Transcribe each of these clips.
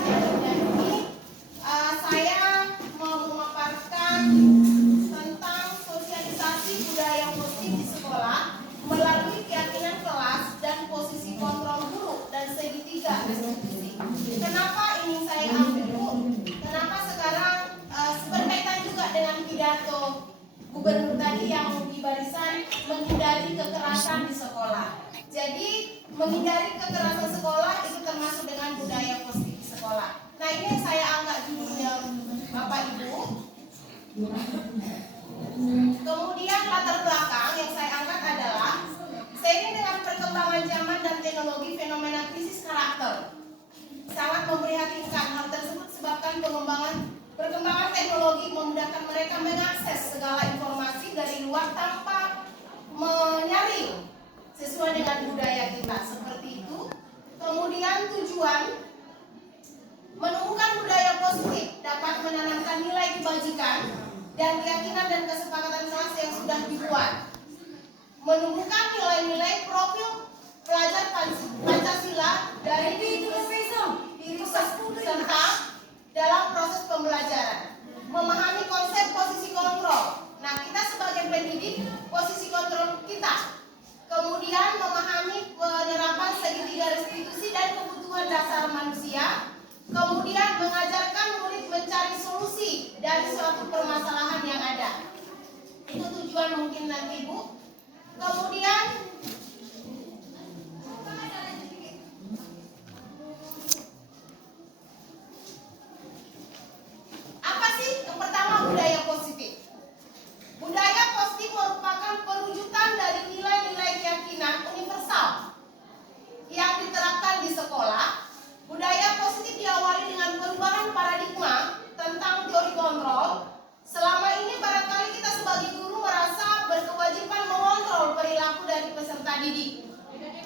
selanjutnya ini saya mau memaparkan tentang sosialisasi budaya positif di sekolah melalui keyakinan kelas dan posisi kontrol guru dan segitiga restitusi. Kenapa ini saya ambil, Bu? Kenapa sekarang berkaitan juga dengan pidato Gubernur tadi yang di barisan menghindari kekerasan di sekolah. Jadi menghindari kekerasan sekolah itu termasuk dengan budaya positif di sekolah. Nah, ini yang saya angkat judulnya, Bapak Ibu. Kemudian latar belakang yang saya angkat adalah seiring dengan perkembangan zaman dan teknologi, fenomena krisis karakter sangat memprihatinkan. Hal tersebut sebabkan perkembangan teknologi memudahkan mereka mengakses segala informasi dari luar tanpa menyaring sesuai dengan budaya kita, seperti itu. Kemudian tujuan menumbuhkan budaya positif dapat menanamkan nilai kebajikan dan keyakinan dan kesepakatan kelas yang sudah dibuat, menumbuhkan nilai-nilai profil pelajar Pancasila dari diri serta dalam proses pembelajaran, memahami konsep posisi kontrol. Nah, kita sebagai pendidik, posisi kontrol kita. Kemudian memahami penerapan segitiga restitusi dan kebutuhan dasar manusia. Kemudian mengajarkan murid mencari solusi dari suatu permasalahan yang ada. Itu tujuan mungkin nanti, Bu. Kemudian apa sih? Yang pertama, budaya positif. Budaya positif merupakan perwujudan dari nilai-nilai keyakinan universal yang diterapkan di sekolah. Budaya positif diawali dengan perubahan paradigma tentang teori kontrol. Selama ini barangkali kita sebagai guru merasa berkewajiban mengontrol perilaku dari peserta didik.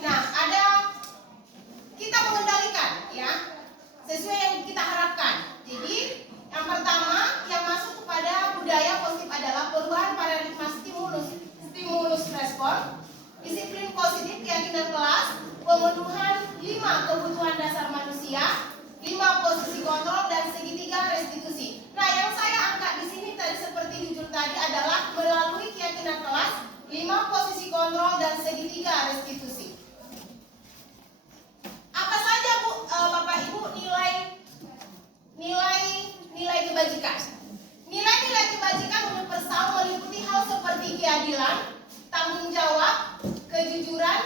Nah, kita mengendalikan ya sesuai yang kita harapkan. Jadi yang pertama yang masuk kepada budaya positif adalah perubahan paradigma stimulus respon, disiplin positif, keyakinan kelas, pemenuhan 5 kebutuhan dasar manusia, 5 posisi kontrol dan segitiga restitusi. Nah, yang saya angkat di sini tadi seperti judul tadi adalah melalui keyakinan kelas, 5 posisi kontrol dan segitiga restitusi. Apa saja, Bu, Bapak Ibu, nilai kebajikan? Nilai-nilai kebajikan universal meliputi hal seperti keadilan, tanggung jawab, kejujuran,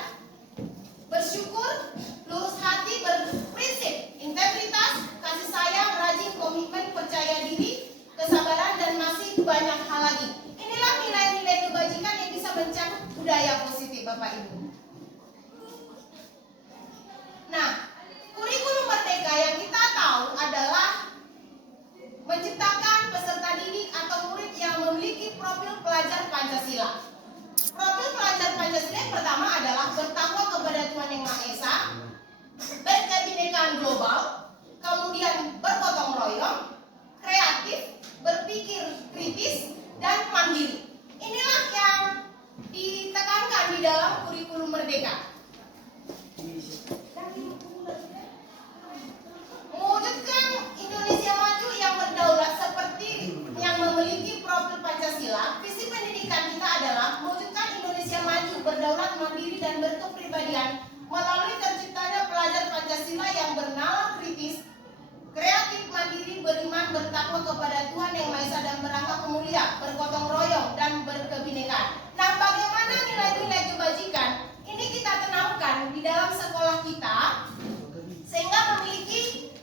bersyukur, lurus hati, berprinsip, integritas, kasih sayang, rajin, komitmen, percaya diri, kesabaran, dan masih banyak hal lagi. Inilah nilai-nilai kebajikan yang bisa mencakup budaya positif, Bapak Ibu. Nah, kurikulum merdeka yang kita tahu adalah menciptakan peserta didik atau murid yang memiliki profil pelajar Pancasila. Profil pelajar Pancasila yang pertama adalah bertakwa kepada Tuhan Yang Maha Esa, berkebinekaan global, kemudian bergotong royong, kreatif, berpikir kritis, dan mandiri. Inilah yang ditekankan di dalam kurikulum merdeka. Mewujudkan Indonesia maju yang berdaulat seperti yang memiliki profil Pancasila, visi pendidikan kita adalah mewujudkan Indonesia maju, berdaulat, mandiri, dan berkepribadian melalui terciptanya pelajar Pancasila yang bernalar kritis, kreatif, mandiri, beriman, bertakwa kepada Tuhan Yang Maha Esa, dan berangkat mulia, bergotong royong, dan berkebinekaan. Nah, bagaimana nilai-nilai kebajikan ini kita tanamkan di dalam sekolah kita sehingga memiliki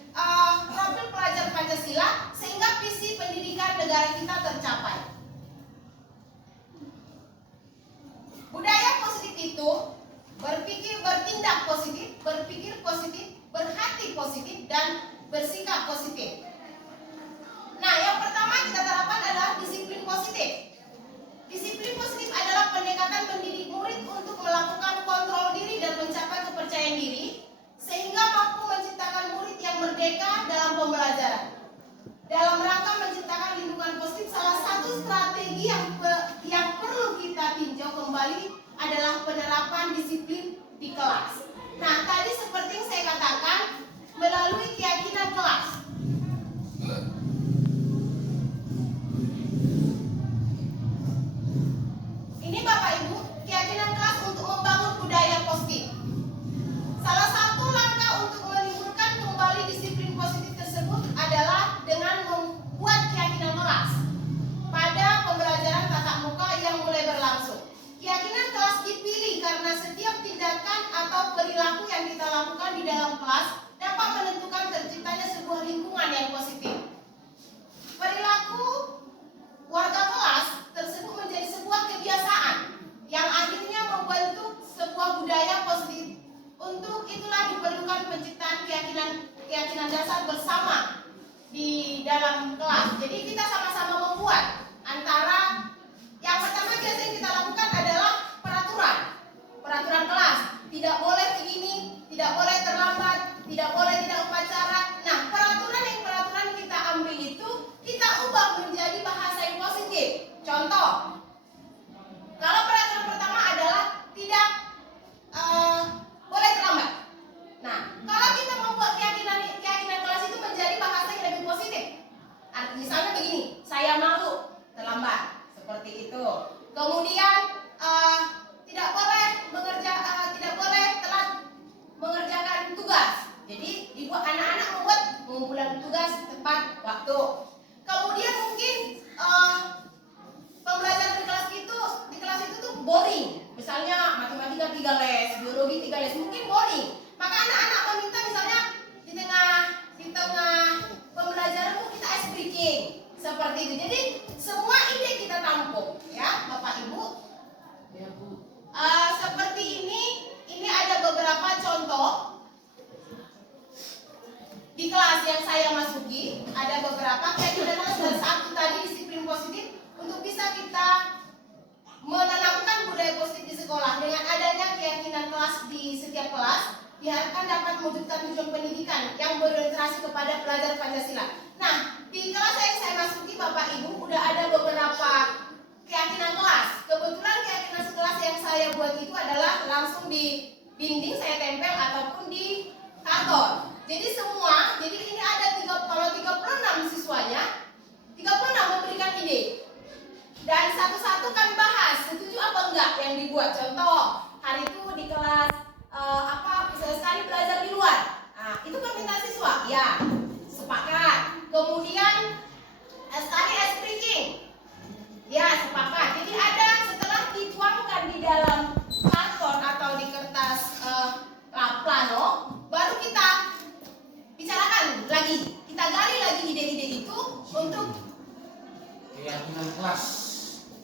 profil pelajar Pancasila sehingga visi pendidikan negara kita tercapai. Budaya positif itu bertindak positif, berpikir positif, berhati positif, dan bersikap positif. Nah, yang pertama kita terapkan adalah disiplin positif. Disiplin positif adalah pendekatan mendidik murid untuk melakukan kontrol diri dan mencapai kepercayaan diri sehingga mampu menciptakan murid yang merdeka dalam pembelajaran. Dalam rangka menciptakan lingkungan positif, salah satu strategi yang perlu kita tinjau kembali adalah penerapan disiplin di kelas. Nah, tadi seperti yang saya katakan, melalui keyakinan kelas. karena setiap tindakan atau perilaku yang kita lakukan di dalam kelas dapat menentukan terciptanya sebuah lingkungan yang positif. Perilaku warga kelas tersebut menjadi sebuah kebiasaan yang akhirnya membentuk sebuah budaya positif. Untuk itulah diperlukan penciptaan keyakinan dasar bersama di dalam kelas. Jadi kita sama-sama membuat antara yang pertama biasanya kita lakukan adalah peraturan kelas. Tidak boleh begini, tidak boleh terlambat, tidak boleh tidak upacara. Nah, peraturan kita ambil itu kita ubah menjadi bahasa yang positif. Contoh, kalau peraturan pertama adalah tidak boleh terlambat. Nah, kalau kita membuat keyakinan kelas itu menjadi bahasa yang lebih positif. Misalnya begini, saya malu terlambat, seperti itu. Kemudian tidak boleh telat mengerjakan tugas. Jadi dibuat anak-anak membuat pengumpulan tugas tepat waktu. Kemudian mungkin pembelajaran di kelas itu tuh boring. Misalnya matematika 3 les, biologi 3 les, mungkin boring. Maka anak-anak meminta misalnya di tengah pembelajaran kita ice breaking. Seperti itu. Jadi semua ide kita tampung, ya, Bapak Ibu. Ya, Bu. Seperti ini ada beberapa contoh di kelas yang saya masuki. Ada beberapa keyakinan kelas satu tadi disiplin positif untuk bisa kita menanamkan budaya positif di sekolah. Dengan adanya keyakinan kelas di setiap kelas, diharapkan dapat mewujudkan tujuan pendidikan yang berorientasi kepada pelajar Pancasila. Nah, di kelas yang saya masuki Bapak Ibu udah ada beberapa keyakinan kelas. Kebetulan keyakinan kelas yang saya buat itu adalah langsung di dinding saya tempel ataupun di kantor. Jadi ini ada kalau 36 siswanya, 36 memberikan ide. Dan satu-satu kami bahas, setuju apa enggak yang dibuat. Contoh, hari itu di kelas bisa sekali belajar di luar. Nah, itu permintaan siswa. Ya, sepakat. Kemudian sekali ice breaking. Ya, sepakat. Jadi ada setelah dituangkan di dalam karton atau di kertas plano, baru kita bicarakan lagi. Kita gali lagi ide-ide itu untuk keyakinan kelas,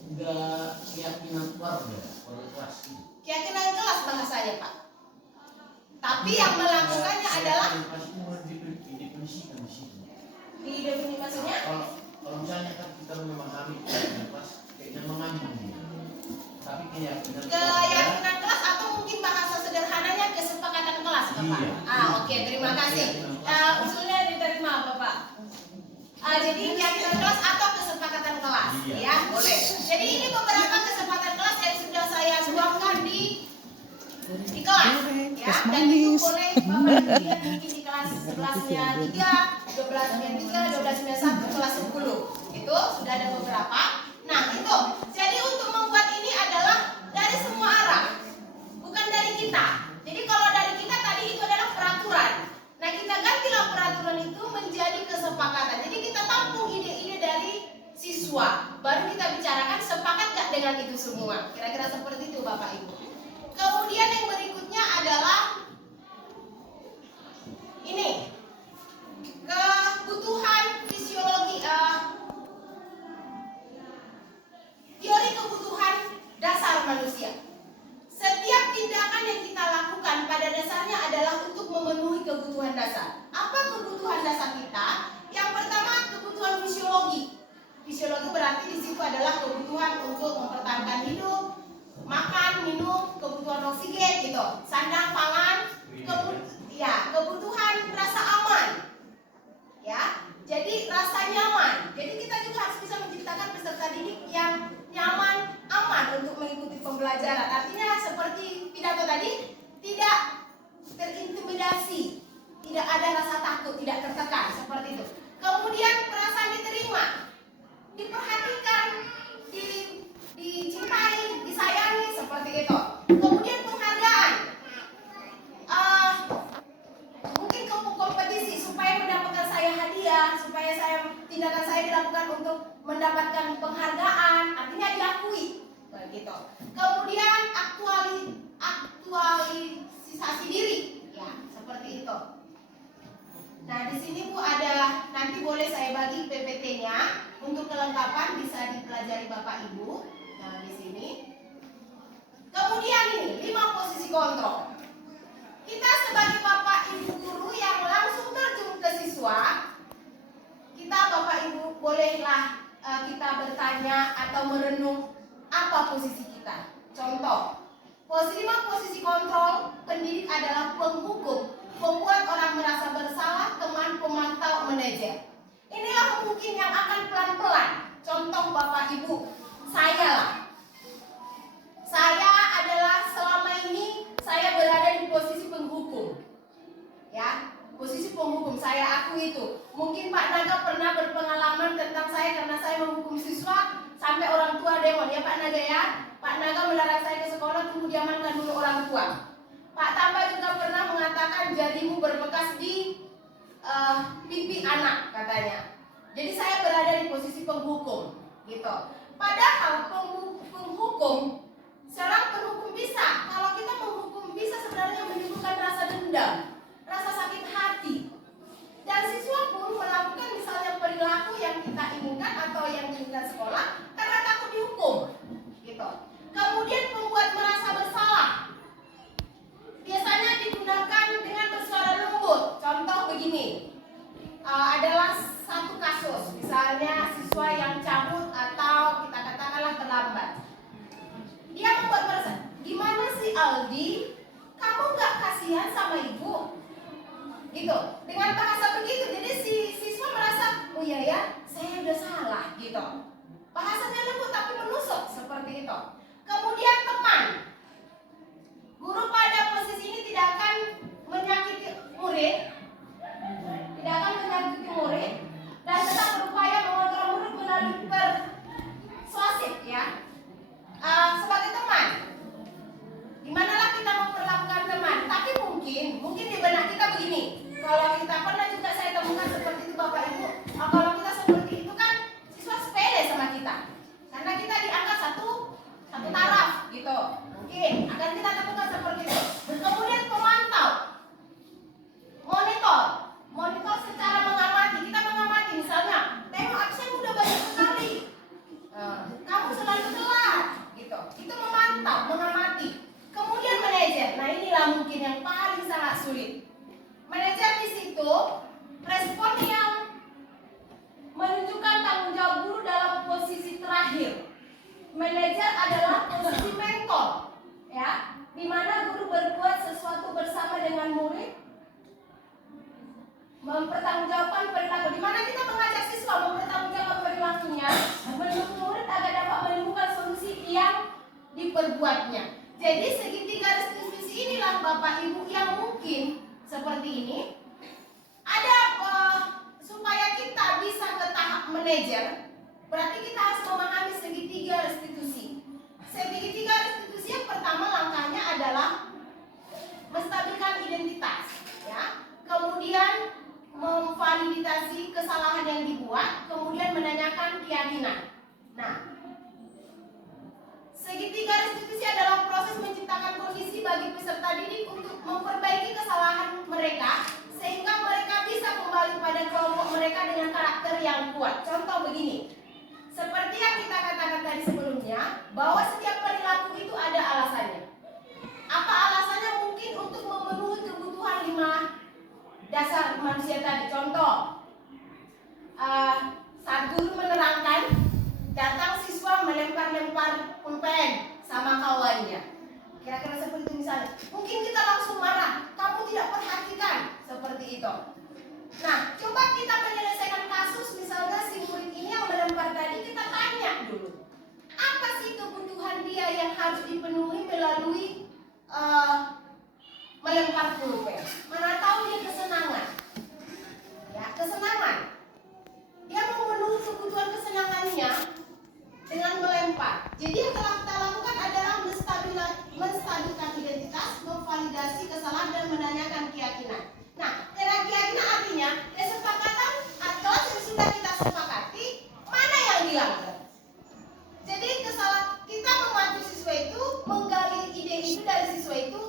enggak keyakinan keluarga, kelas. Keyakinan kelas bahasanya, Pak. Tapi yang melakukannya adalah didefinisikannya. Kalau misalnya kan kita memahami keyakinan kelas, kayaknya mengancam dia. Tapi keyakinan kelas atau mungkin bahasa sederhananya kesepakatan kelas, Bapak. Iya. Oke, terima kasih. Usulnya diterima, Bapak. Jadi keyakinan kelas atau kesepakatan kelas, iya. Ya, boleh. Jadi ini beberapa kesepakatan kelas yang sudah saya tuangkan di kelas, ya. Dan itu boleh Bapak lihat mungkin di kelas 11-nya 3, 12-nya 3, 12-nya 1, kelas 10. Itu sudah ada beberapa. Nah, itu. Jadi untuk membuat ini adalah dari semua arah, bukan dari kita. Jadi kalau dari kita tadi itu adalah peraturan. Nah, kita gantilah peraturan itu menjadi kesepakatan. Jadi kita tampung ide-ide dari siswa. Baru kita bicarakan sepakat gak dengan itu semua. Kira-kira seperti itu Bapak Ibu. Kemudian yang berikutnya adalah ini. Kebutuhan fisiologi, teori kebutuhan dasar manusia. Setiap tindakan yang kita lakukan pada dasarnya adalah untuk memenuhi kebutuhan dasar. Apa kebutuhan dasar kita? Yang pertama, kebutuhan fisiologi. Fisiologi berarti di situ adalah kebutuhan untuk mempertahankan hidup, makan, minum, kebutuhan oksigen gitu, sandang, pangan, kebutuhan rasa aman. Ya, jadi rasa nyaman. Jadi kita juga harus bisa menciptakan peserta didik yang nyaman, aman untuk mengikuti pembelajaran. Artinya seperti pidato tadi, tidak terintimidasi, tidak ada rasa takut, tidak tertekan, seperti itu. Kemudian perasaan diterima, diperhatikan, dicintai, disayangi, seperti itu. Kemudian penghargaan, mungkin kompetisi supaya mendapatkan saya hadiah, supaya tindakan saya dilakukan untuk mendapatkan penghargaan, artinya diakui, begitu. Kemudian aktualisasi diri, ya seperti itu. Nah di sini Bu ada, nanti boleh saya bagi PPT-nya untuk kelengkapan bisa dipelajari Bapak Ibu. Nah di sini. Kemudian ini 5 posisi kontrol. Kita sebagai Bapak Ibu guru yang langsung terjun ke siswa, kita Bapak Ibu bolehlah kita bertanya atau merenung apa posisi kita. Contoh, posisi kontrol pendidik adalah penghukum, membuat orang merasa bersalah, teman, pemantau, manajer. Inilah mungkin yang akan pelan-pelan. Contoh Bapak Ibu, saya lah. Saya adalah selama ini saya berada di posisi penghukum. Ya, posisi penghukum saya akui itu. Mungkin Pak Naga pernah berpengalaman tentang saya karena saya menghukum siswa sampai orang tua demon ya Pak Naga ya. Pak Naga melarang saya ke sekolah, tunggu diamankan dulu orang tua. Pak Tamba juga pernah mengatakan jarimu berbekas di pipi anak katanya. Jadi saya berada di posisi penghukum, gitu. Padahal penghukum, seorang penghukum bisa, kalau kita menghukum bisa sebenarnya menimbulkan rasa dendam, rasa sakit hati. Dan siswa pun melakukan misalnya perilaku yang kita inginkan atau yang diinginkan sekolah karena takut dihukum, gitu. Kemudian membuat merasa bersalah. Biasanya digunakan dengan bersuara lembut. Contoh begini, adalah satu kasus, misalnya siswa yang cabut atau kita katakanlah terlambat. Dia membuat merasa, gimana sih Aldi, kamu gak kasihan sama ibu? Gitu, dengan bahasa begitu, jadi si siswa merasa, oh iya ya, saya udah salah, gitu. Bahasanya lembut tapi menusuk, seperti itu. Kemudian teman, guru pada posisi ini tidak akan menyakiti murid, dan tetap berupaya mengontrol murid melalui persuasif ya. Sebagai teman, dimanalah kita memperlakukan teman. Tapi mungkin di benak kita begini. Kalau kita pernah juga saya temukan seperti itu Bapak Ibu. Kalau kita seperti itu kan siswa sepele sama kita, karena kita dianggap satu taraf gitu. Mungkin akan kita temukan seperti itu. Kemudian pemantau, monitor secara mengamati. Kita mengamati misalnya, tengok absen udah banyak sekali, kamu selalu telat, gitu. Itu memantau, mengamati. Kemudian manajer. Nah inilah mungkin yang paling sangat sulit. Manajer di situ respon yang menunjukkan tanggung jawab guru dalam posisi terakhir. Manajer adalah posisi mentor, ya, di mana guru berbuat sesuatu bersama dengan murid, mempertanggungjawabkan perilaku, di mana kita mengajak siswa mempertanggungjawabkan perilakunya, mendukung murid agar dapat menemukan solusi yang diperbuatnya. Jadi segitiga restitusi inilah Bapak Ibu yang mungkin seperti ini. Ada supaya kita bisa ke tahap manajer, berarti kita harus memahami segitiga restitusi. Segitiga restitusi yang pertama langkahnya adalah menstabilkan identitas, ya. Kemudian memvalidasi kesalahan yang dibuat, kemudian menanyakan keyakinan. Nah, segitiga restitusi adalah proses menciptakan kondisi bagi peserta didik untuk memperbaiki kesalahan mereka sehingga mereka bisa kembali pada kelompok mereka dengan karakter yang kuat. Contoh begini, seperti yang kita katakan tadi sebelumnya, bahwa setiap perilaku itu ada alasannya. Apa alasannya? Mungkin untuk memenuhi kebutuhan 5 dasar manusia tadi. Contoh, saat guru menerangkan, datang siswa melempar-lempar pulpen sama kawannya. Kira-kira seperti itu misalnya. Mungkin kita langsung marah, kamu tidak perhatikan, seperti itu. Nah, coba kita menyelesaikan kasus, misalnya si murid ini yang melempar tadi, kita tanya dulu, apa sih kebutuhan dia yang harus dipenuhi melalui melempar pulpen? Mana tahu dia kesenangan, ya, kesenangan. Dia memenuhi kebutuhan kesenangannya dengan melempar. Jadi yang telah kita lakukan adalah menstabilkan identitas, memvalidasi kesalahan, dan menanyakan keyakinan. Nah, keyakinan artinya kesepakatan kelas yang sudah kita sepakati, mana yang dilanggar. Jadi kita membantu siswa itu menggali ide itu dari siswa itu,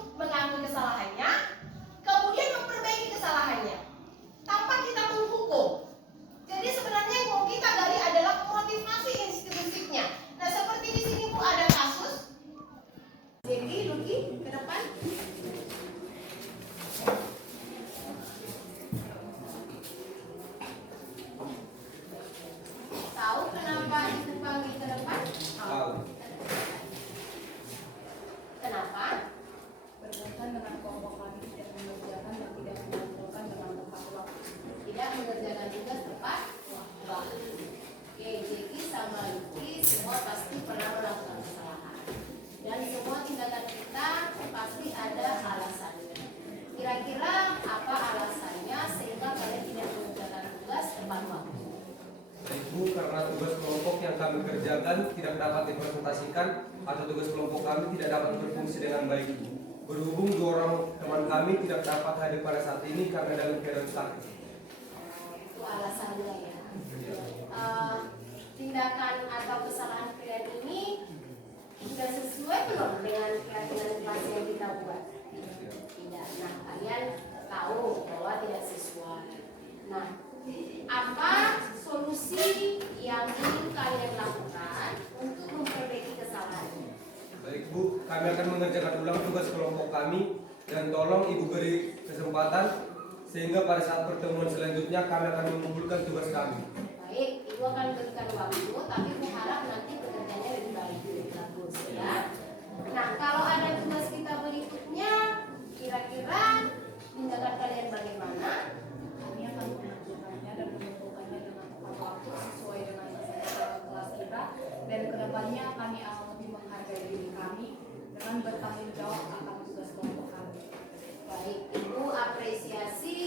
dapat dipresentasikan atau tugas kelompok kami tidak dapat berfungsi dengan baik. Berhubung 2 orang teman kami tidak dapat hadir pada saat ini karena dalam keadaan sakit. Itu alasannya ya. Tindakan atau kesalahan kalian ini sudah sesuai belum dengan keyakinan kelas yang kita buat? Tidak. Nah, kalian tahu bahwa tidak sesuai. Nah, apa solusi yang ingin kalian lakukan untuk memperbaiki kesalahan ini? Baik Bu, kami akan mengerjakan ulang tugas kelompok kami dan tolong Ibu beri kesempatan sehingga pada saat pertemuan selanjutnya kami akan mengumpulkan tugas kami. Baik, Ibu akan berikan waktu, tapi Ibu harap nanti pekerjaannya lebih baik, lebih bagus ya. Nah, kalau ada tugas kita berikutnya, kira-kira tindakan kalian bagaimana? Kami akan mengerjakannya dan mengumpulkannya dengan tepat waktu sesuai dengan kelas kita, dan kedepannya kami akan lebih menghargai diri kami dengan bertanggung jawab akan tugas kelompok kami. Baik, Ibu apresiasi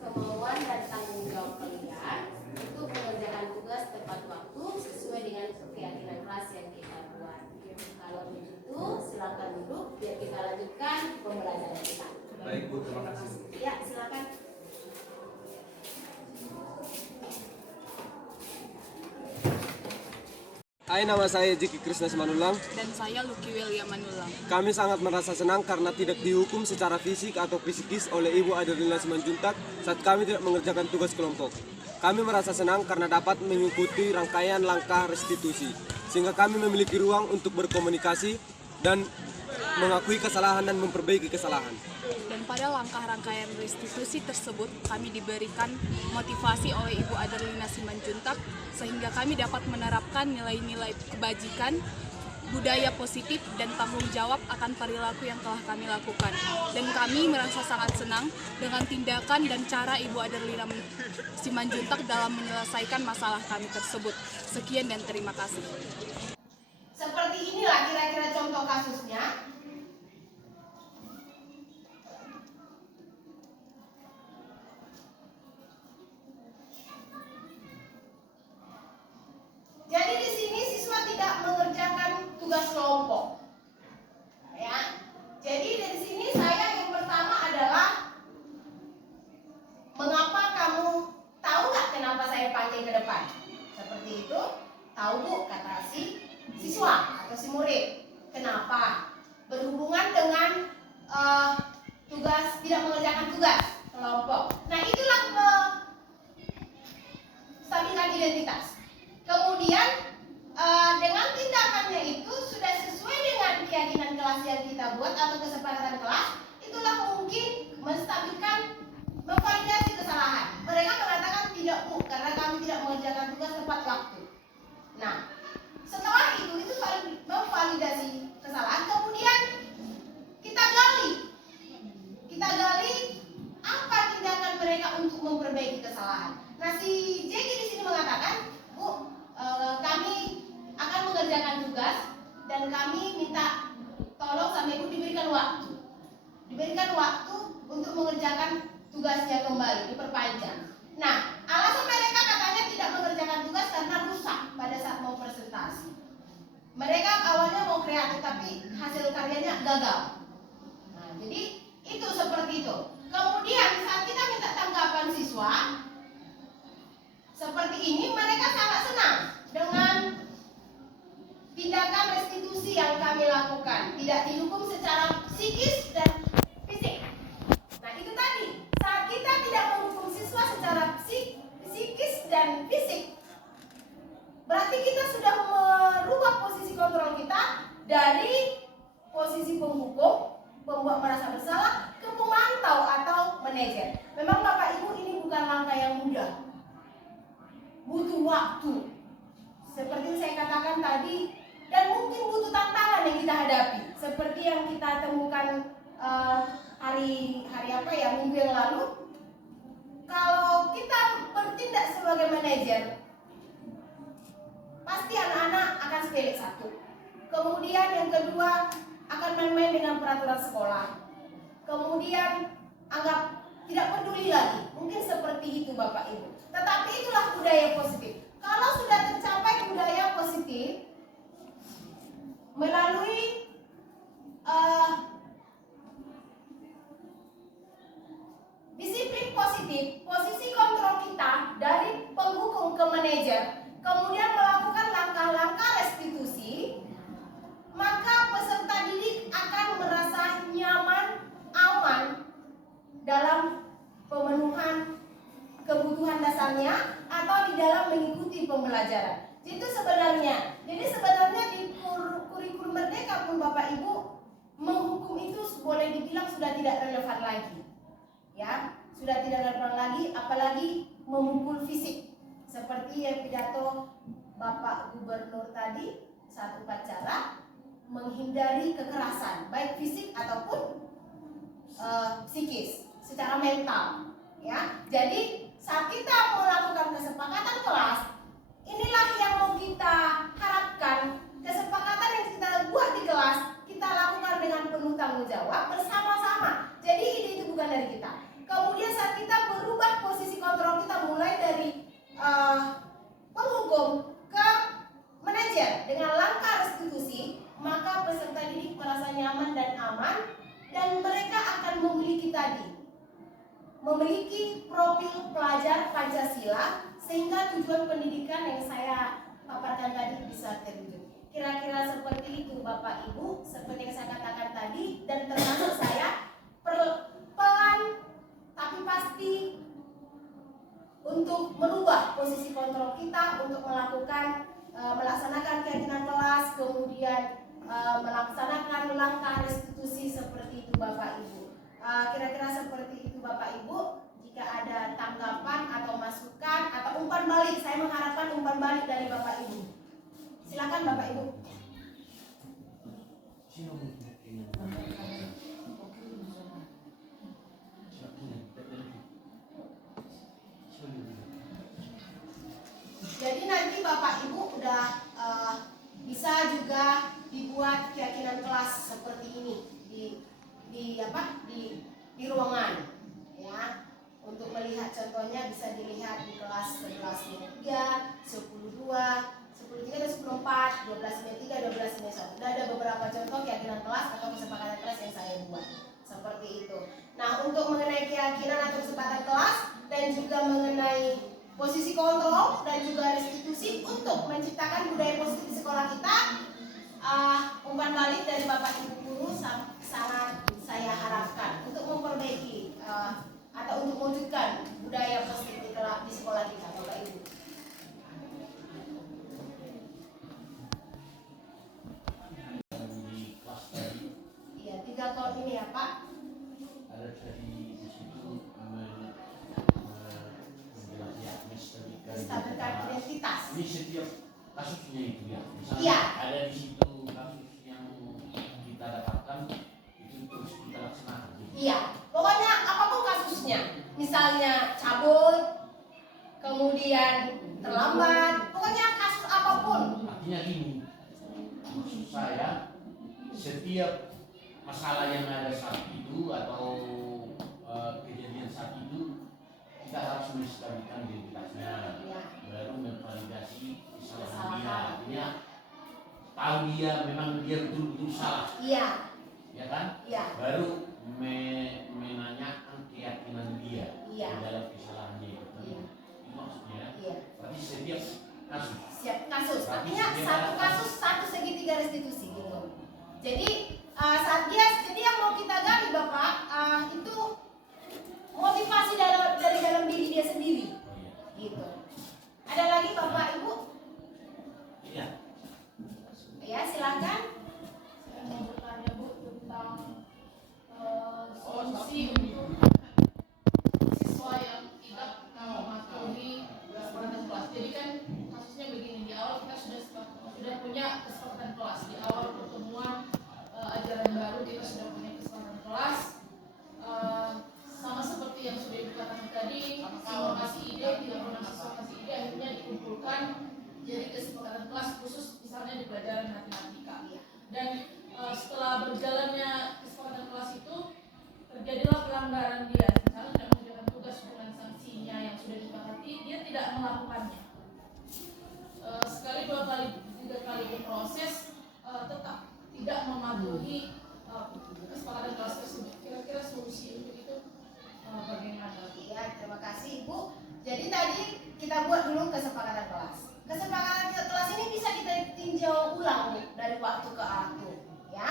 kemauan dan tanggung jawab kalian untuk mengerjakan tugas tepat waktu sesuai dengan keyakinan kelas yang kita buat. Kalau begitu, silakan duduk biar kita lanjutkan pembelajaran kita. Baik Bu, terima kasih. Ya, silakan. Hai, nama saya Jiki Krisna Simanulang. Dan saya Lucky William Manulang. Kami sangat merasa senang karena tidak dihukum secara fisik atau psikis oleh Ibu Adelina Simanjuntak saat kami tidak mengerjakan tugas kelompok. Kami merasa senang karena dapat mengikuti rangkaian langkah restitusi, sehingga kami memiliki ruang untuk berkomunikasi dan mengakui kesalahan dan memperbaiki kesalahan. Dan pada langkah rangkaian restitusi tersebut, kami diberikan motivasi oleh Ibu Adelina Simanjuntak sehingga kami dapat menerapkan nilai-nilai kebajikan, budaya positif, dan tanggung jawab akan perilaku yang telah kami lakukan. Dan kami merasa sangat senang dengan tindakan dan cara Ibu Adelina Simanjuntak dalam menyelesaikan masalah kami tersebut. Sekian dan terima kasih. Seperti inilah kira-kira contoh kasusnya. Jadi di sini siswa tidak mengerjakan tugas kelompok. Ya. Jadi dari sini saya yang pertama adalah mengapa kamu tahu nggak kenapa saya panggil ke depan? Seperti itu. Tahu Bu, kata si siswa atau si murid. Kenapa? Berhubungan dengan tugas, tidak mengerjakan tugas kelompok. Nah, itulah stabilkan identitas. Kemudian dengan tindakannya itu sudah sesuai dengan keyakinan kelas yang kita buat atau kesepakatan kelas, itulah mungkin menstabilkan, memvalidasi kesalahan. Mereka mengatakan tidak Bu, karena kami tidak mengerjakan tugas tepat waktu. Nah, setelah itu memvalidasi kesalahan, kemudian kita gali apa tindakan mereka untuk memperbaiki kesalahan. Nah, si Jeki di sini mengatakan, Bu, kami akan mengerjakan tugas dan kami minta tolong sama Ibu diberikan waktu untuk mengerjakan tugasnya kembali, diperpanjang. Nah, alasan mereka katanya tidak mengerjakan tugas karena rusak pada saat mau presentasi. Mereka awalnya mau kreatif tapi hasil karyanya gagal. Nah, jadi itu seperti itu. Kemudian saat kita minta tanggapan siswa seperti ini, mereka sangat senang dengan tindakan restitusi yang kami lakukan. Tidak dihukum secara psikis dan fisik. Nah, itu tadi. Saat kita tidak menghukum siswa secara psikis dan fisik, berarti kita sudah merubah posisi kontrol kita dari posisi penghukum, pembuat merasa bersalah, ke pemantau atau manajer. Memang Bapak Ibu, ini bukan langkah yang mudah. Butuh waktu. Seperti saya katakan tadi, dan mungkin butuh tantangan yang kita hadapi. Seperti yang kita temukan minggu yang lalu. Kalau kita bertindak sebagai manajer, pasti anak-anak akan sepele satu. Kemudian yang kedua, akan main-main dengan peraturan sekolah. Kemudian anggap tidak peduli lagi. Mungkin seperti itu Bapak Ibu. Tetapi itulah budaya positif. Kalau sudah tercapai budaya positif, melalui disiplin positif, posisi kontrol kita dari penghukum ke manajer, kemudian melakukan langkah-langkah restitusi, maka peserta didik akan merasa nyaman, aman dalam pemenuhan kebutuhan dasarnya atau di dalam mengikuti pembelajaran. Itu sebenarnya. Jadi sebenarnya di kurikulum Merdeka pun Bapak Ibu, menghukum itu boleh dibilang sudah tidak relevan lagi. Ya, sudah tidak relevan lagi, apalagi memukul fisik. Seperti yang pidato Bapak Gubernur tadi saat upacara, menghindari kekerasan baik fisik ataupun psikis, secara mental. Ya, jadi saat kita melakukan kesepakatan kelas, inilah yang mau kita harapkan. Kesepakatan yang kita buat di kelas, kita lakukan dengan penuh tanggung jawab bersama-sama. Jadi ide itu bukan dari kita. Kemudian saat kita berubah posisi kontrol kita mulai dari penghukum ke manajer dengan langkah restitusi, maka peserta didik merasa nyaman dan aman, dan mereka akan memiliki profil pelajar Pancasila, sehingga tujuan pendidikan yang saya paparkan tadi bisa terwujud. Kira-kira seperti itu Bapak Ibu, seperti yang saya katakan tadi, dan termasuk saya pelan tapi pasti untuk merubah posisi kontrol kita, untuk melaksanakan keyakinan kelas, kemudian melaksanakan langkah restitusi seperti itu Bapak Ibu. Kira-kira seperti itu Bapak Ibu. Jika ada tanggapan atau masukan atau umpan balik, saya mengharapkan umpan balik dari Bapak Ibu. Silakan Bapak Ibu. Jadi nanti Bapak Ibu udah bisa juga dibuat keyakinan kelas seperti ini di ruangan, ya. Untuk melihat contohnya bisa dilihat di kelas 11-3, 10-2, 10-3 dan 10-4, 12-3, 12-1. Sudah ada beberapa contoh keyakinan kelas atau kesepakatan kelas yang saya buat seperti itu. Nah, untuk mengenai keyakinan atau kesepakatan kelas dan juga mengenai posisi kontrol dan juga restitusi untuk menciptakan budaya positif di sekolah kita, umpan balik dari Bapak Ibu guru sangat saya harapkan untuk memperbaiki atau untuk mewujudkan budaya positif di sekolah kita, Bapak Ibu. Iya, 3 tahun ini ya Pak. Ada di situ Menstabilkan identitas. Ini setiap kasusnya itu ya. Misalnya Iya. ada di situ kasus yang kita dapatkan itu terus kita laksanakan. Iya, pokoknya apapun kasusnya, misalnya cabut, kemudian terlambat, pokoknya kasus apapun. Artinya gini, maksud saya setiap masalah yang ada saat itu atau kejadian saat itu kita harus menstabilkan identitasnya, Ya. baru memvalidasi kesalahan dia. Artinya tahu dia memang dia betul-betul salah, Iya, ya kan? iya, Baru menanyakan keyakinan dia Iya. di dalam kesalahannya itu. Iya. Itu maksudnya. iya. Berarti setiap kasus. Siap kasus, artinya satu kasus satu segitiga restitusi gitu. Jadi jadi yang mau kita gali Bapak itu motivasi dari dalam diri dia sendiri, Oh, iya. gitu. Ada lagi Bapak Ibu? Iya. Ya silakan. Saya mau bertanya Bu tentang solusi untuk siswa yang tidak mematuhi kesepakatan kelas. Jadi kan kasusnya begini, di awal kita sudah punya kesepakatan kelas. Di awal pertemuan ajaran baru kita sudah punya kesepakatan kelas. Sama seperti yang sudah dikatakan tadi, siswa kasih ide, tidak pernah siswa kasih ide, akhirnya dikumpulkan jadi kesepakatan kelas khusus misalnya di pelajaran matematika. Dan setelah berjalannya kesepakatan kelas itu terjadilah pelanggaran dia, misalnya tidak mengerjakan tugas dengan sanksinya yang sudah disepakati, dia tidak melakukannya. Sekali, 2 kali, 3 kali berproses tetap memenuhi kesepakatan kelas tersebut. Kira-kira solusi untuk itu bagaimana? Ya, terima kasih Ibu. Jadi tadi kita buat dulu kesepakatan kelas. Kesepakatan kelas ini bisa kita tinjau ulang dari waktu ke waktu, ya.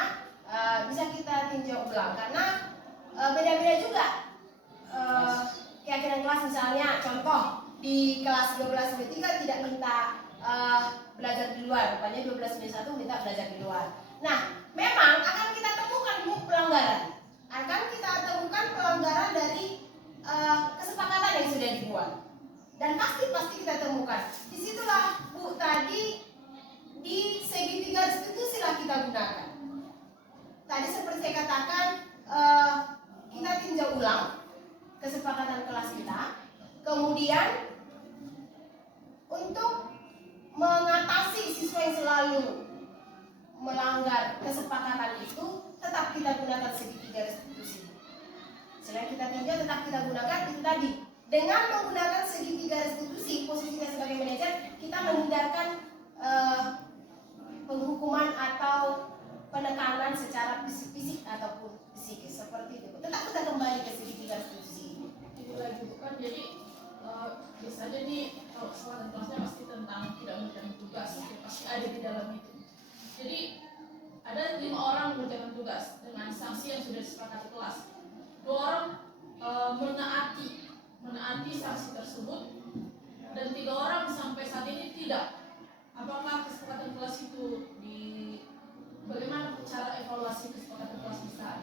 Bisa kita tinjau ulang karena beda-beda juga keyakinan kelas. Misalnya contoh di kelas 12B3 tidak minta belajar di luar, rupanya 12B1 minta belajar di luar. Nah, memang akan kita temukan pelanggaran. Akan kita temukan pelanggaran dari kesepakatan yang sudah dibuat. Dan pasti kita temukan. Disitulah Bu tadi di segitiga restitusi lah kita gunakan. Tadi seperti saya katakan, kita tinjau ulang kesepakatan kelas kita. Kemudian untuk mengatasi siswa yang selalu melanggar kesepakatan itu, tetap kita gunakan segitiga restitusi. Selain kita tinjau, tetap kita gunakan itu tadi. Dengan menggunakan segitiga restitusi, posisinya sebagai manajer, kita menghindarkan penghukuman atau penekanan secara fisik ataupun psikis seperti itu. Tetap kita kembali ke segitiga restitusi. Itu lagi bukan, jadi biasanya nih kalau kesepakatan kelasnya pasti tentang tidak mengerjakan tugas, pasti ada di dalam itu. Jadi ada 5 orang mengerjakan tugas dengan sanksi yang sudah disepakati kelas. 2 orang menaati sanksi tersebut, dan 3 orang sampai saat ini tidak. Apakah kesepakatan kelas itu bagaimana cara evaluasi kesepakatan kelas besar?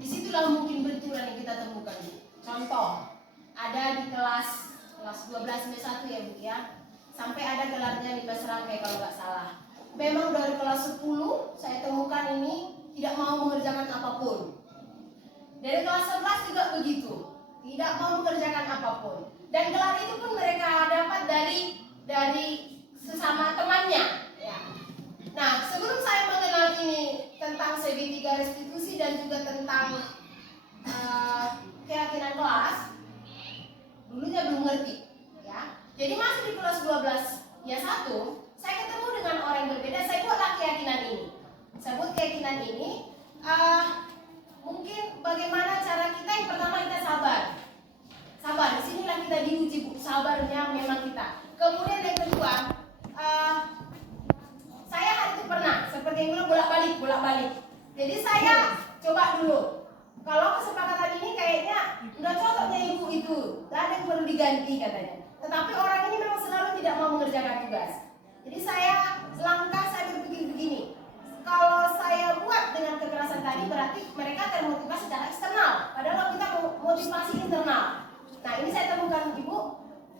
Disitulah mungkin benturan yang kita temukan. Contoh, ada di kelas 12B1 ya Bu ya, sampai ada gelarnya 5 serangkai kalau nggak salah. Memang dari kelas 10 saya temukan ini tidak mau mengerjakan apapun. Dari kelas 11 juga begitu, tidak mau mengerjakan apapun. Dan gelar itu pun mereka dapat dari sesama temannya. Ya. Nah, sebelum saya mengenal ini tentang segitiga restitusi dan juga tentang keyakinan kelas, dulunya belum ngerti. Ya. Jadi masih di kelas 12 ya 1, saya ketemu dengan orang yang berbeda. Saya buatlah keyakinan ini. Saya buat keyakinan ini. Mungkin bagaimana cara kita, yang pertama kita sabar. Sabar, disinilah kita diuji Bu, sabarnya memang kita. Kemudian yang kedua, saya hari itu pernah seperti yang dulu bolak-balik. Jadi saya coba dulu. Kalau kesepakatan ini kayaknya udah cocoknya Ibu itu, gak ada yang perlu diganti katanya. Tetapi orang ini memang selalu tidak mau mengerjakan tugas. Jadi saya berpikir begini. Kalau saya buat dengan kekerasan tadi, berarti mereka termotivasi secara eksternal. Padahal kita motivasi internal. Nah, ini saya temukan Ibu,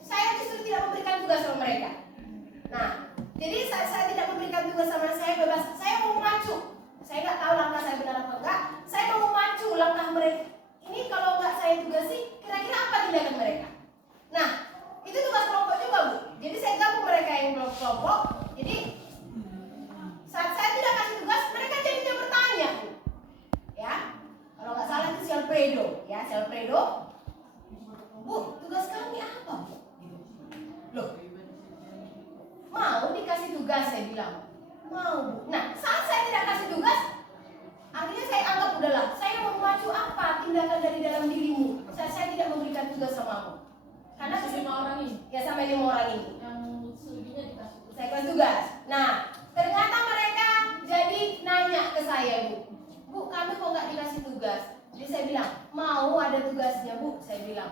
saya justru tidak memberikan tugas sama mereka. Nah, jadi saya tidak memberikan tugas sama saya bebas. Saya mau memacu. Saya nggak tahu langkah saya benar apa enggak. Saya mau memacu langkah mereka. Ini kalau nggak saya tugasi, kira-kira apa tindakan mereka? Nah, itu tugas kelompok juga Bu. Jadi saya gabung mereka yang kelompok. Jadi saat saya tidak kasih tugas, mereka jadinya bertanya Bu. Ya, kalau nggak salah itu Selpredo. Ya, Selpredo. Bu, tugas kami apa Bu? Loh, mau dikasih tugas, saya bilang. Mau Bu. Nah, saat saya tidak kasih tugas, artinya saya anggap udahlah, saya mau maju apa tindakan dari dalam dirimu. Saya tidak memberikan tugas samamu. Karena 5 orang ini, ya sampai 5 orang ini. yang selebihnya dikasih tugas. Saya kasih tugas. Nah, ternyata mereka jadi nanya ke saya Bu, kami kok nggak dikasih tugas? Jadi saya bilang, mau ada tugasnya Bu, saya bilang.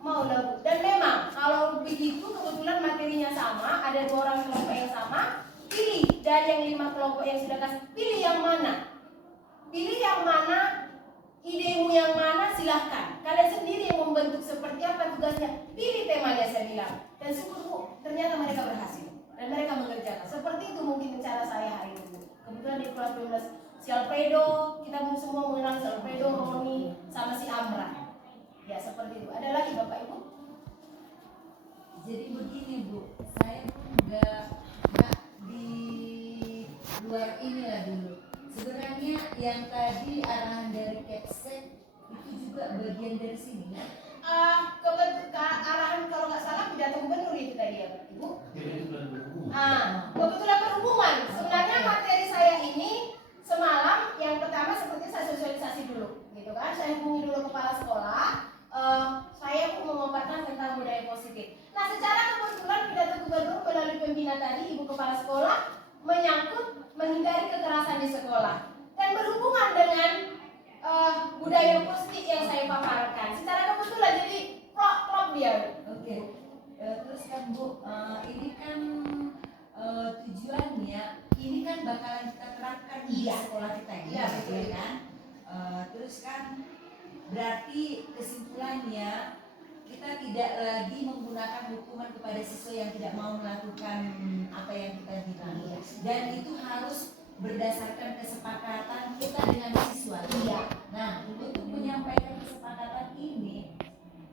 Mau lah Bu. Dan memang kalau begitu kebetulan materinya sama, ada 2 orang kelompok yang sama, pilih dari yang 5 kelompok yang sudah kasih, pilih yang mana? Pilih yang mana, idemu yang mana, silahkan. Kalian sendiri yang membentuk seperti apa tugasnya. Pilih temanya, saya bilang. Dan syukur Bu, ternyata mereka berhasil. Dan mereka mengerjakan. Seperti itu mungkin cara saya hari ini. Kebetulan di kelas 12 si Alfredo, kita semua mengenal si Alfredo, Roni, sama si Amra. Ya seperti itu. Ada lagi Bapak Ibu? Jadi begini Bu, saya pun nggak di luar inilah dulu. Sebenarnya yang tadi arahan dari Kepsek itu juga bagian dari sini ya? Arahan kalau nggak salah pidato gubernur itu tadi ya Bapak Ibu. Kebetulan berhubungan. Kebetulan berhubungan. Sebenarnya materi saya ini semalam saya hubungi dulu kepala sekolah. Saya mau memaparkan tentang budaya positif. Nah, secara kebetulan pidato gubernur melalui pembina tadi, ibu kepala sekolah, menyangkut menghindari kekerasan di sekolah dan berhubungan dengan budaya positif yang saya paparkan. Secara kebetulan jadi plot dia. Oke. Terus kan Bu, ini kan tujuannya, ini kan bakalan kita terapkan di sekolah kita ini, Iya, betul. kan? Terus kan berarti kesimpulannya kita tidak lagi menggunakan hukuman kepada siswa yang tidak mau melakukan apa yang kita bilang, dan itu harus berdasarkan kesepakatan kita dengan siswa. Iya. Nah, untuk menyampaikan kesepakatan ini,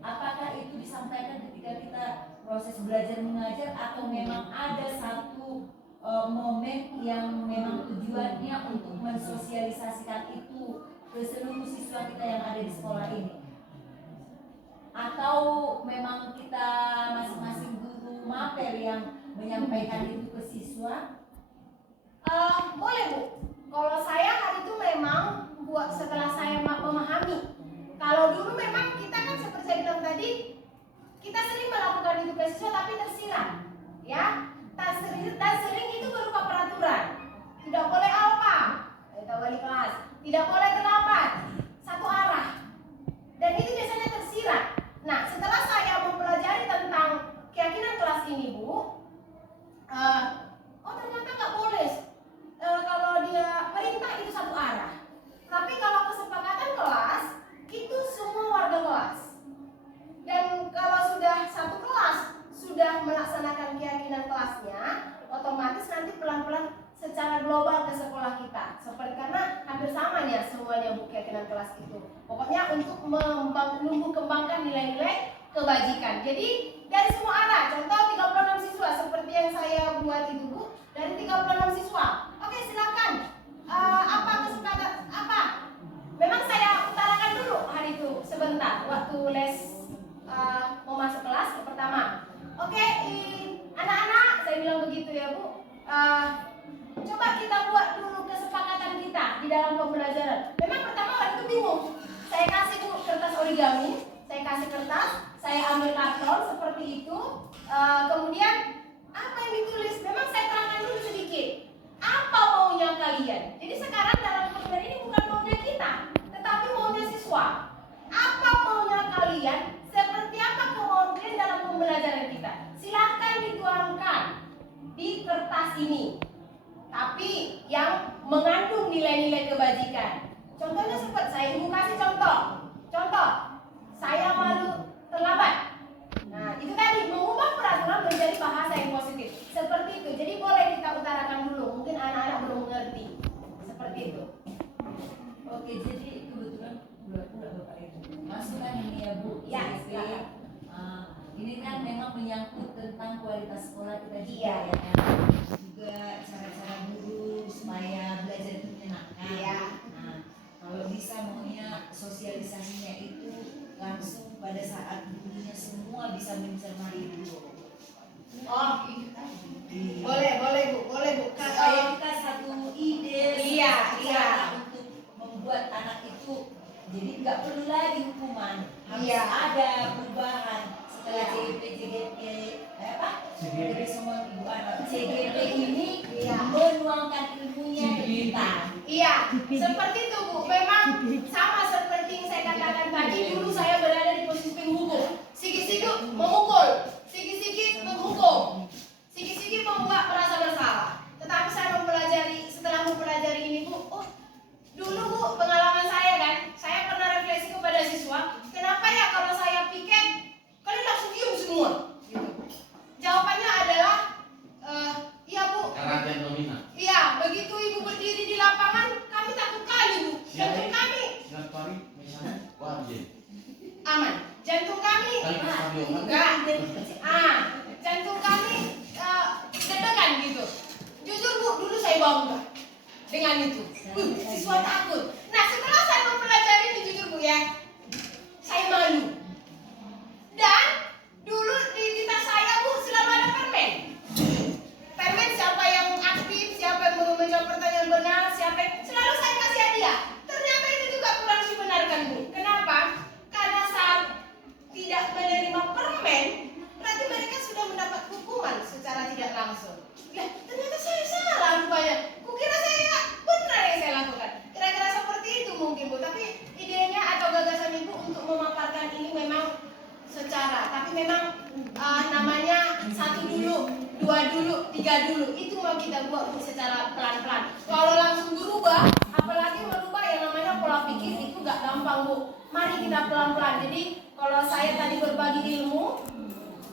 apakah itu disampaikan ketika kita proses belajar mengajar atau memang ada satu momen yang memang tujuannya untuk mensosialisasikan itu ke seluruh siswa kita yang ada di sekolah ini? Atau memang kita masing-masing guru maper yang menyampaikan itu ke siswa? Boleh Bu. Kalau saya hari itu memang buat setelah saya memahami. Kalau dulu memang kita kan seperti saya bilang tadi, kita sering melakukan itu ke siswa tapi tersirat, ya. Dan sering itu berupa peraturan. Tidak boleh alfa, kita wali kelas. Tidak boleh terlambat, satu arah. Dan itu biasanya tersirat. Nah, setelah saya mempelajari tentang keyakinan kelas ini, Bu, ternyata nggak boleh. Kalau dia perintah itu satu arah. Tapi kalau kesepakatan kelas, itu semua warga kelas. Dan kalau sudah satu kelas sudah melaksanakan keyakinan kelasnya, otomatis nanti pelan-pelan secara global ke sekolah kita. Seperti karena hampir samanya semuanya Bu keyakinan kelas itu. Pokoknya untuk menumbuh kembangkan nilai-nilai kebajikan. Jadi dari semua arah, contoh 36 siswa seperti yang saya buat itu Bu, dari 36 siswa. Oke, silakan. Apa kesempatan apa? Memang saya utarakan dulu hari itu sebentar waktu les mau masuk kelas pertama. Oke, anak-anak, saya bilang begitu ya Bu. Coba kita buat dulu kesepakatan kita di dalam pembelajaran. Memang pertama waktu itu bingung. Saya kasih Bu kertas origami, saya kasih kertas, saya ambil karton seperti itu. Kemudian apa yang ditulis? Memang saya terangkan dulu sedikit. Apa maunya kalian? Jadi sekarang dalam pembelajaran ini bukan maunya kita, tetapi maunya siswa. Apa maunya kalian? Seperti apa kemauan kalian dalam pembelajaran kita? Silakan dituangkan di kertas ini. Tapi yang mengandung nilai-nilai kebajikan. Contohnya seperti saya ibu kasih contoh. Contoh, saya malu terlambat. Nah, itu tadi mengubah peraturan menjadi bahasa yang positif. Seperti itu. Jadi boleh kita utarakan dulu. Mungkin anak-anak belum mengerti. Seperti itu. Oke, jadi kebetulan Bapak Ibu masukan ini ya Bu. Ya, CGP. silakan. Ini kan memang menyangkut tentang kualitas sekolah kita juga, Iya. ya kan? Juga cara-cara guru supaya belajar itu menyenangkan. Iya. Nah, kalau bisa maunya sosialisasinya itu langsung pada saat gurunya semua bisa mencermati itu. Oh, boleh Bu, boleh Bu. Supaya kita satu ide, Iya, satu iya. cara untuk membuat anak itu jadi nggak perlu lagi hukuman, harus Iya. ada perubahan setelah Iya. CGP apa? CGP. Jadi semua ibu anak CGP ini Iya. menuangkan ilmunya ke kita. Iya, seperti itu Bu. Memang sama seperti yang saya katakan tadi. Dulu saya berada di posisi penghukum. Sikit-sikit memukul, sikit-sikit menghukum, sikit-sikit membuat merasa bersalah. Tetapi saya setelah mempelajari ini Bu, dulu Bu pengalaman saya kan, saya pernah refleksi kepada siswa, kenapa ya kalau saya piket, kalian langsung diem semua? Gitu. Jawabannya adalah, iya Bu. Karena dia dominan. Iya, begitu Ibu berdiri di lapangan, kami takut kali Bu. Jantung kami Setiap hari misalnya wajib. aman. Jantung kami Kali enggak. Jantung kami deg-degan gitu. Jujur Bu, dulu saya bangga dengan itu. Siswa takut. Nah, setelah saya mempelajari ini jujur Bu ya, saya malu. Dan dulu di tas saya Bu selalu ada permen. Permen siapa yang aktif, siapa yang menjawab pertanyaan benar, siapa yang selalu saya kasih hadiah. Ternyata itu juga kurang dibenarkan Bu. Kenapa? Tapi memang namanya 1 dulu, 2 dulu, 3 dulu. Itu mau kita buat secara pelan-pelan. Kalau langsung berubah, apalagi merubah yang namanya pola pikir itu gak gampang, Bu. Mari kita pelan-pelan. Jadi kalau saya tadi berbagi ilmu,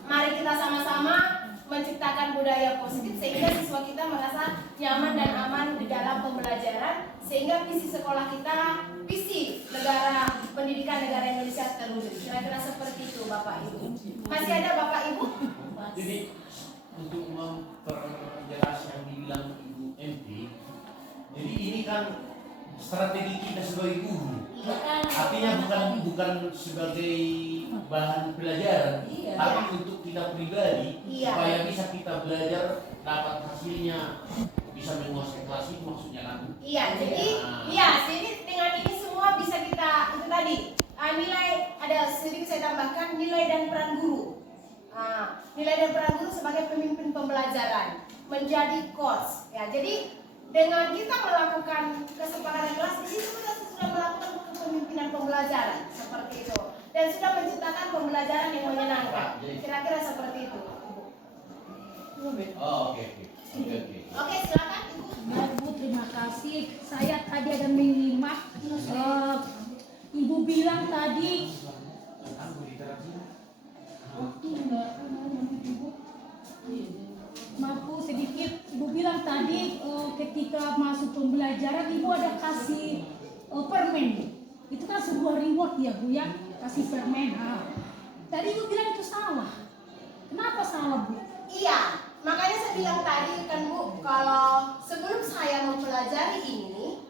mari kita sama-sama menciptakan budaya positif sehingga siswa kita merasa nyaman dan aman di dalam pembelajaran, sehingga visi sekolah kita, visi negara pendidikan negara Indonesia terwujud. Kira-kira seperti itu Bapak Ibu. Masih ada Bapak Ibu? Jadi untuk memperjelas yang dibilang Ibu MP, jadi ini kan strategi kita sebagai guru. Artinya bukan sebagai bahan pelajaran, tapi untuk kita pribadi supaya bisa kita belajar dapat hasilnya, bisa menguasai kelas itu maksudnya kan? Iya, jadi jadi dengan ini semua bisa kita itu tadi nilai, ada sedikit saya tambahkan nilai dan peran guru. Nilai dan peran guru sebagai pemimpin pembelajaran, menjadi coach. Ya, jadi dengan kita melakukan kesepakatan kelas di situ kita sudah melakukan kepemimpinan pembelajaran seperti itu, dan sudah menciptakan pembelajaran yang menyenangkan. Kira-kira seperti itu. Oh, oke. Oke, silakan Ibu. Baik Bu, terima kasih. Saya tadi ada menyimak Ibu bilang tadi mampu sedikit. Ibu bilang tadi ketika masuk pembelajaran Ibu ada kasih permen. Itu kan sebuah reward ya Bu ya, kasih permen. Tadi Ibu bilang itu salah. Kenapa salah Bu? Iya, makanya saya bilang tadi kan Bu, kalau sebelum saya mempelajari ini,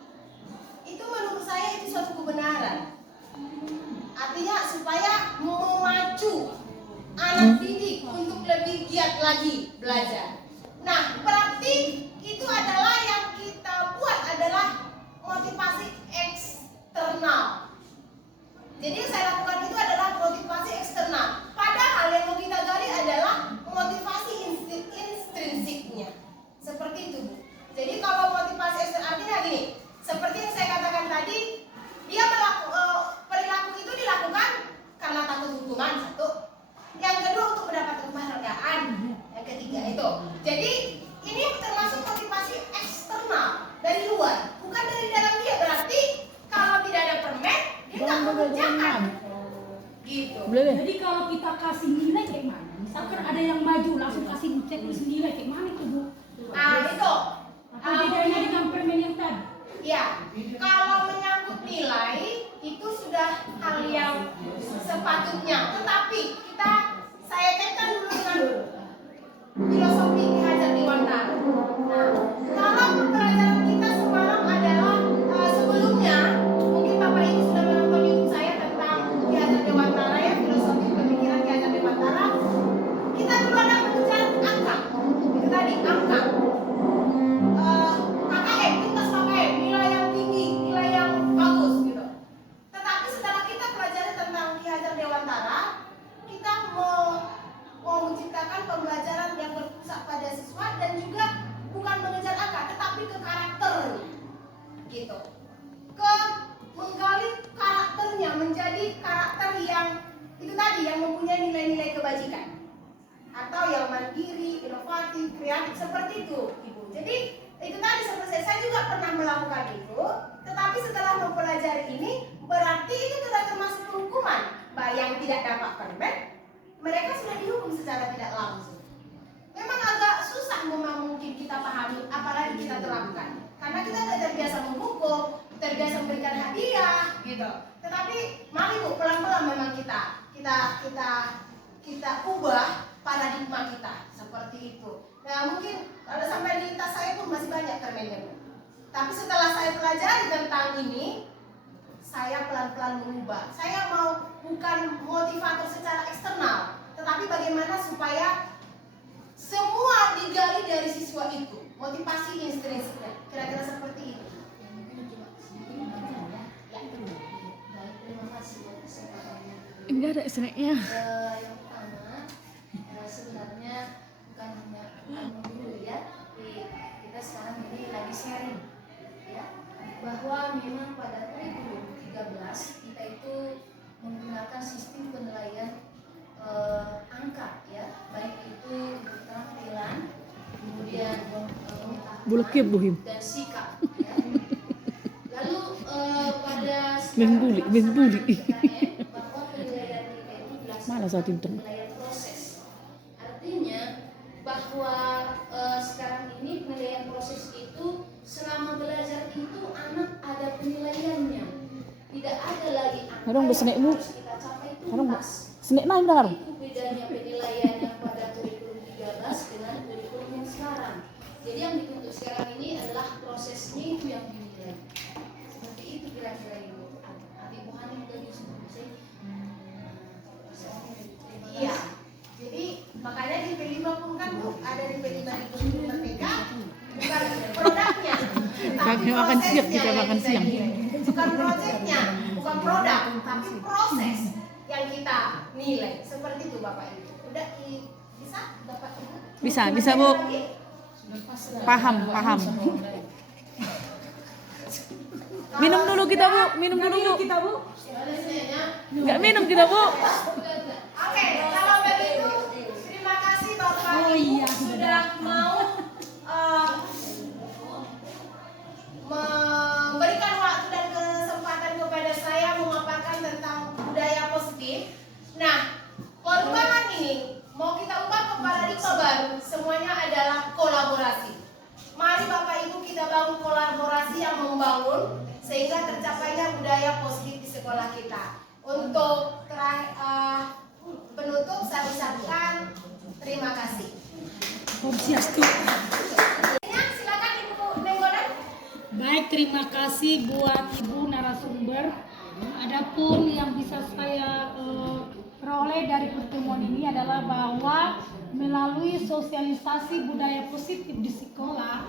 itu menurut saya itu suatu kebenaran. Artinya supaya memacu anak didik untuk lebih giat lagi belajar. Nah, praktik itu adalah yang kita buat adalah motivasi eksternal. Jadi yang saya lakukan itu adalah motivasi eksternal. Padahal yang mau kita gali adalah motivasi intrinsiknya. Seperti itu, Bu. Jadi kalau motivasi eksternal artinya gini, seperti yang saya katakan tadi, dia perilaku itu dilakukan karena takut hukuman, satu. Yang kedua untuk mendapatkan penghargaan. Yang ketiga itu. Jadi ini termasuk motivasi eksternal dari luar, bukan dari dalam dia. Berarti kalau tidak ada permen, dia nggak mengerjakan. Gitu. Jadi kalau kita kasih nilai kayak mana? Misalkan ada yang maju langsung kasih checklist nilai kayak mana itu Bu? Itu. Apa bedanya dengan permen yang tadi? Ya, kalau menyangkut nilai itu sudah hal yang sepatutnya. Tetapi saya kaitkan dulu dengan filosofi Ki Hajar Dewantara. Nah, kalau pembelajaran kita semalam adalah sebelumnya, mungkin Bapak Ibu sudah menonton YouTube saya tentang Ki Hajar Dewantara ya, filosofi pemikiran Ki Hajar Dewantara. Kita dulu ada mengejar angka, itu tadi angka. KKM, lintas KKM, nilai yang tinggi, nilai yang bagus gitu. Tetapi setelah kita pelajari tentang Ki Hajar Dewantara, kita mau menciptakan pembelajaran yang berpusat pada siswa dan juga bukan mengejar angka, tetapi ke karakter, gitu. Ke menggali karakternya menjadi karakter yang itu tadi, yang mempunyai nilai-nilai kebajikan atau yang mandiri, inovatif, kreatif seperti itu, Ibu. Jadi itu tadi seperti saya juga pernah melakukan itu, tetapi setelah mempelajari ini berarti itu sudah termasuk hukuman. Yang tidak dapat permen, mereka sudah dihukum secara tidak langsung. Memang agak susah memang mungkin kita pahami, apalagi kita terapkan, karena kita tidak terbiasa menghukum, terbiasa memberikan hadiah, gitu. Tetapi mari Bu, pelan-pelan memang kita ubah paradigma kita seperti itu. Nah mungkin kalau sampai di tas saya pun masih banyak permennya Bu. Tapi setelah saya pelajari tentang ini, saya pelan-pelan mengubah. Saya mau bukan motivator secara eksternal, tetapi bagaimana supaya semua digali dari siswa itu, motivasi intrinsiknya. Kira-kira seperti itu. Baik, terima kasih buat kesempatannya. Enggak ada snacknya. Yang pertama, sebenarnya bukan hanya dulu ya, tapi kita sekarang ini lagi sharing ya, bahwa memang pada kurikulum 13 kita itu menggunakan sistem penilaian dan sikap. Ya. Lalu pada sekarang bahwa penilaian nilai itu dilaksanakan penilaian proses. Artinya bahwa sekarang ini penilaian proses itu selama belajar itu anak ada penilaiannya. Tidak ada lagi angka yang harus kita capai tuntas. Itu bedanya penilaian yang pada kurikulum 13 dengan kurikulum yang sekarang. Jadi yang dituntut sekarang ini adalah prosesnya itu yang dinilai. Seperti itu kira-kira Ibu. Adik Bu Hani juga bisa saya. Iya. Jadi makanya di P5 pun kan Bu, ada di P5 di Kurikulum Merdeka, bukan produknya, tapi prosesnya yang kita nilai. Bukan proyeknya, bukan produk, tapi proses yang kita nilai. Seperti itu Bapak Ibu. Udah bisa dapat Ibu? Bisa Bu. Paham. Minum dulu kita Bu. Nggak minum kita Bu. Oke, kalau begitu terima kasih Bapak Ibu sudah mau memberikan waktu dan kesempatan kepada saya memaparkan tentang budaya positif. Nah, perubahan ini mau kita ubah ke paradigma baru, semuanya adalah kolaborasi. Mari Bapak Ibu kita bangun kolaborasi yang membangun sehingga tercapainya budaya positif di sekolah kita. Untuk penutup saya ucapkan terima kasih. Silakan Ibu Nenggolan. Baik, terima kasih buat Ibu narasumber. Adapun yang bisa saya peroleh dari pertemuan ini adalah bahwa melalui sosialisasi budaya positif di sekolah,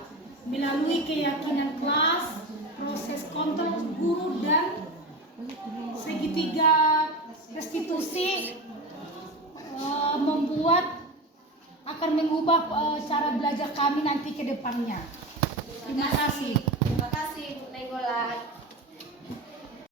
melalui keyakinan kelas, proses kontrol guru dan segitiga restitusi membuat akan mengubah cara belajar kami nanti ke depannya.